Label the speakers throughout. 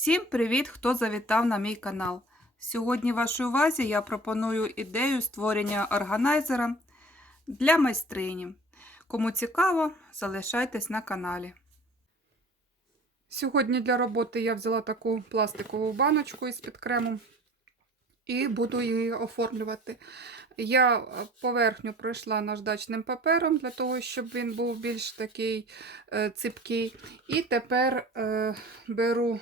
Speaker 1: Всім привіт, хто завітав на мій канал. Сьогодні вашій увазі я пропоную ідею створення органайзера для майстрині. Кому цікаво, залишайтесь на каналі. Сьогодні для роботи я взяла таку пластикову баночку із-під крему і буду її оформлювати. Я поверхню пройшла наждачним папером, для того, щоб він був більш такий е, ципкий. І тепер е, беру,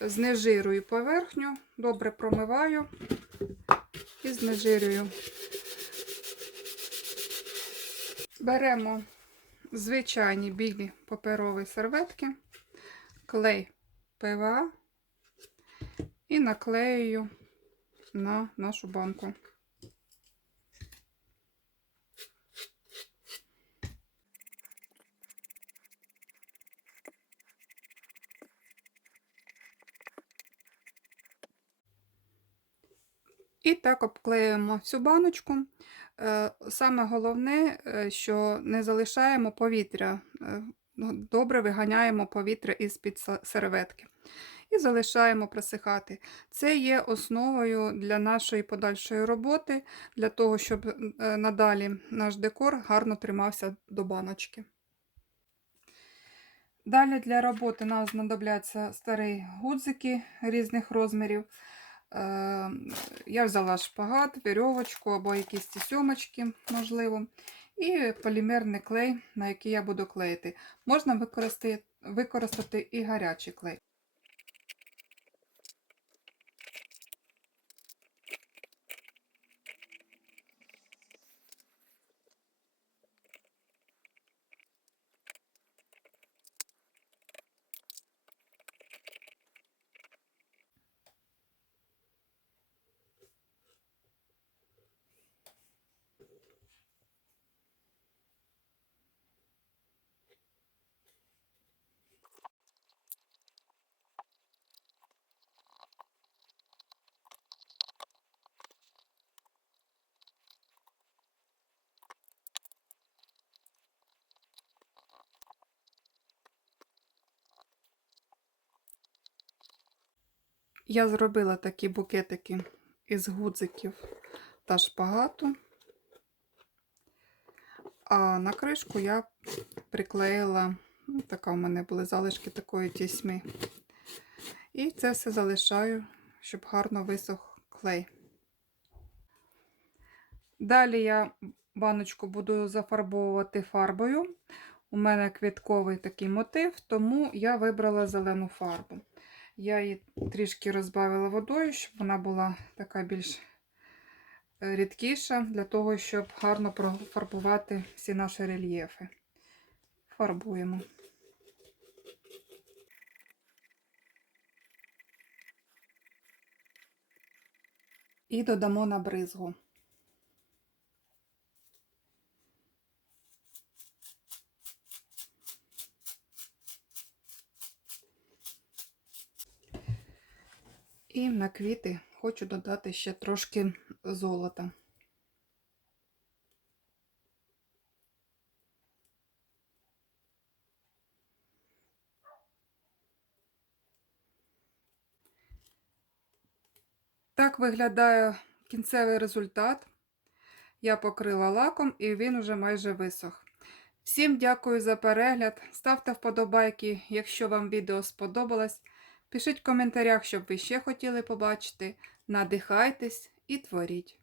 Speaker 1: знежирую поверхню, добре промиваю і знежирюю. Беремо звичайні білі паперові серветки, клей ПВА і наклеюю на нашу банку. І так обклеюємо всю баночку. Е, Саме головне, е, що не залишаємо повітря. Е, ну, Добре виганяємо повітря із-під серветки. І залишаємо просихати. Це є основою для нашої подальшої роботи, для того, щоб надалі наш декор гарно тримався до баночки. Далі для роботи нам знадобляться старі гудзики різних розмірів. Я взяла шпагат, вірьовочку або якісь ці сьомочки, можливо, і полімерний клей, на який я буду клеїти. Можна використати, використати і гарячий клей. Я зробила такі букетики із гудзиків та шпагату, а на кришку я приклеїла, ну, така у мене були залишки такої тісьми. І це все залишаю, щоб гарно висох клей. Далі я баночку буду зафарбовувати фарбою. У мене квітковий такий мотив, тому я вибрала зелену фарбу. Я її трішки розбавила водою, щоб вона була така більш е, рідкіша, для того, щоб гарно профарбувати всі наші рельєфи. Фарбуємо. І додамо на бризгу. І на квіти хочу додати ще трошки золота. Так виглядає кінцевий результат. Я покрила лаком і він уже майже висох. Всім дякую за перегляд. Ставте вподобайки, якщо вам відео сподобалось. Пишіть в коментарях, що б ви ще хотіли побачити. Надихайтесь і творіть.